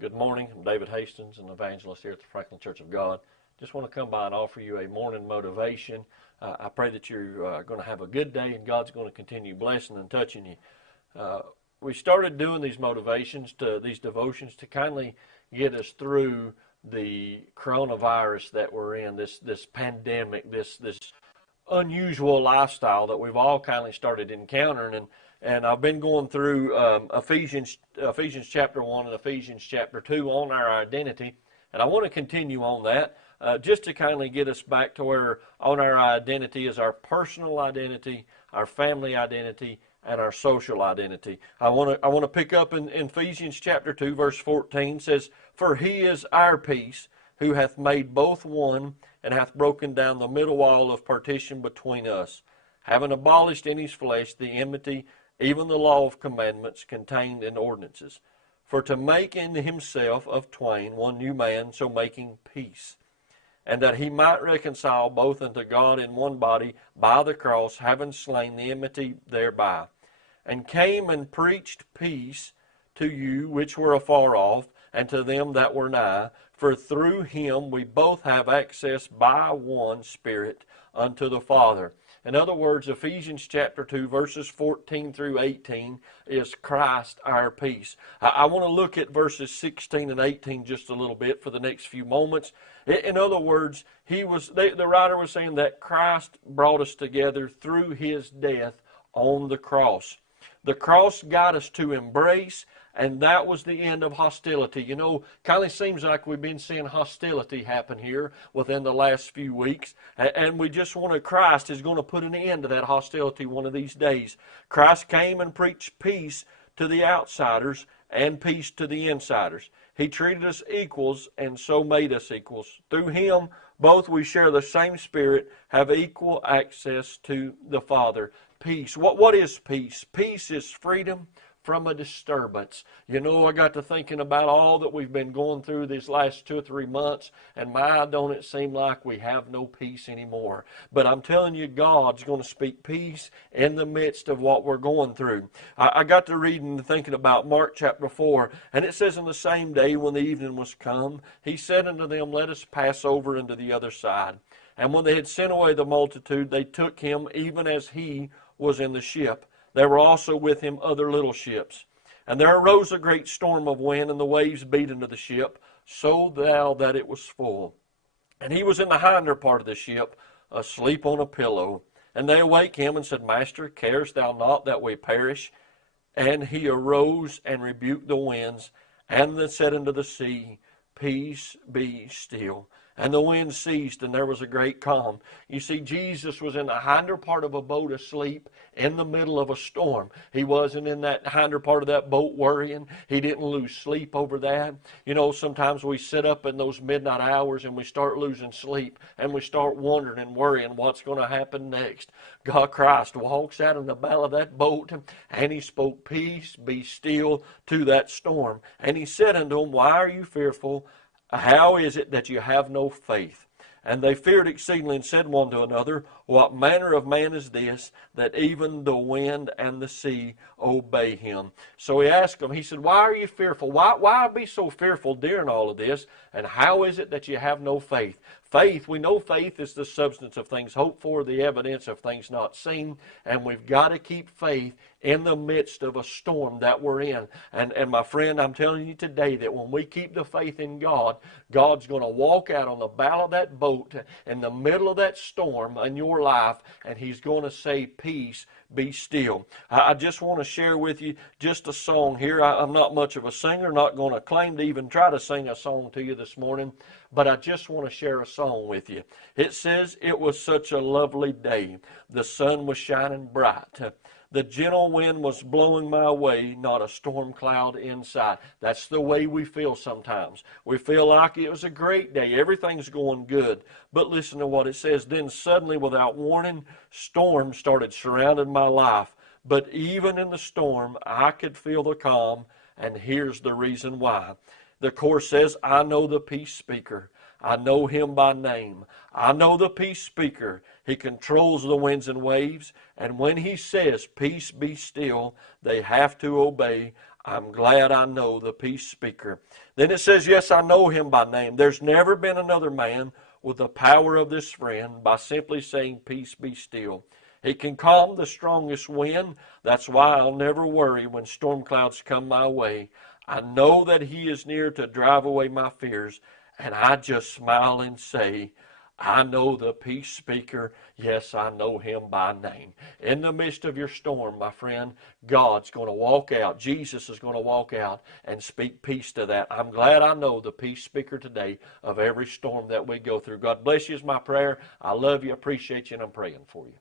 Good morning. I'm David Hastings, an evangelist here at the Franklin Church of God. Just want to come by and offer you a morning motivation. I pray that you're going to have a good day and God's going to continue blessing and touching you. We started doing these motivations, these devotions, to kindly get us through the coronavirus that we're in, this pandemic, this unusual lifestyle that we've all kindly started encountering. And I've been going through Ephesians chapter 1 and Ephesians chapter 2 on our identity. And I want to continue on that just to kindly get us back to where on our identity is our personal identity, our family identity, and our social identity. I want to pick up in Ephesians chapter 2, verse 14, says, "For he is our peace, who hath made both one, and hath broken down the middle wall of partition between us, having abolished in his flesh the enmity, even the law of commandments contained in ordinances, for to make in himself of twain one new man, so making peace, and that he might reconcile both unto God in one body by the cross, having slain the enmity thereby, and came and preached peace to you which were afar off, and to them that were nigh. For through him we both have access by one Spirit unto the Father." In other words, Ephesians chapter 2, verses 14 through 18 is Christ our peace. I want to look at verses 16 and 18 just a little bit for the next few moments. In other words, the writer was saying that Christ brought us together through his death on the cross. The cross got us to embrace, and that was the end of hostility. You know, kind of seems like we've been seeing hostility happen here within the last few weeks. And we just want to, Christ is going to put an end to that hostility one of these days. Christ came and preached peace to the outsiders and peace to the insiders. He treated us equals and so made us equals. Through him, both we share the same Spirit, have equal access to the Father. Peace. What is peace? Peace is freedom from a disturbance. You know, I got to thinking about all that we've been going through these last 2 or 3 months, and my, don't it seem like we have no peace anymore. But I'm telling you, God's going to speak peace in the midst of what we're going through. I got to reading and thinking about Mark chapter 4, and it says, "In the same day when the evening was come, he said unto them, Let us pass over into the other side. And when they had sent away the multitude, they took him even as he was in the ship. There were also with him other little ships. And there arose a great storm of wind, and the waves beat into the ship, so that it was full. And he was in the hinder part of the ship, asleep on a pillow. And they awake him and said, Master, carest thou not that we perish? And he arose and rebuked the winds, and then said unto the sea, Peace, be still. And the wind ceased, and there was a great calm." You see, Jesus was in the hinder part of a boat asleep in the middle of a storm. He wasn't in that hinder part of that boat worrying. He didn't lose sleep over that. You know, sometimes we sit up in those midnight hours and we start losing sleep, and we start wondering and worrying what's going to happen next. God Christ walks out in the bow of that boat, and he spoke, Peace, be still, to that storm. And he said unto them, Why are you fearful? How is it that you have no faith? And they feared exceedingly and said one to another, What manner of man is this, that even the wind and the sea obey him? So he asked them, he said, Why are you fearful? Why be so fearful during all of this? And how is it that you have no faith? Faith, we know faith is the substance of things hoped for, the evidence of things not seen. And we've got to keep faith in the midst of a storm that we're in. And my friend, I'm telling you today that when we keep the faith in God, God's going to walk out on the bow of that boat in the middle of that storm in your life, and he's going to say, Peace, be still. I just want to share with you just a song here. I'm not much of a singer, not going to claim to even try to sing a song to you this morning, but I just want to share a song with you. It says, It was such a lovely day. The sun was shining bright. The gentle wind was blowing my way, not a storm cloud in sight. That's the way we feel sometimes. We feel like it was a great day. Everything's going good. But listen to what it says. Then suddenly, without warning, storm started surrounding my life. But even in the storm, I could feel the calm, and here's the reason why. The chorus says, I know the peace speaker. I know him by name. I know the peace speaker. He controls the winds and waves. And when he says, Peace, be still, they have to obey. I'm glad I know the peace speaker. Then it says, yes, I know him by name. There's never been another man with the power of this friend by simply saying, peace be still. He can calm the strongest wind. That's why I'll never worry when storm clouds come my way. I know that he is near to drive away my fears, and I just smile and say, I know the peace speaker. Yes, I know him by name. In the midst of your storm, my friend, God's going to walk out. Jesus is going to walk out and speak peace to that. I'm glad I know the peace speaker today of every storm that we go through. God bless you is my prayer. I love you, appreciate you, and I'm praying for you.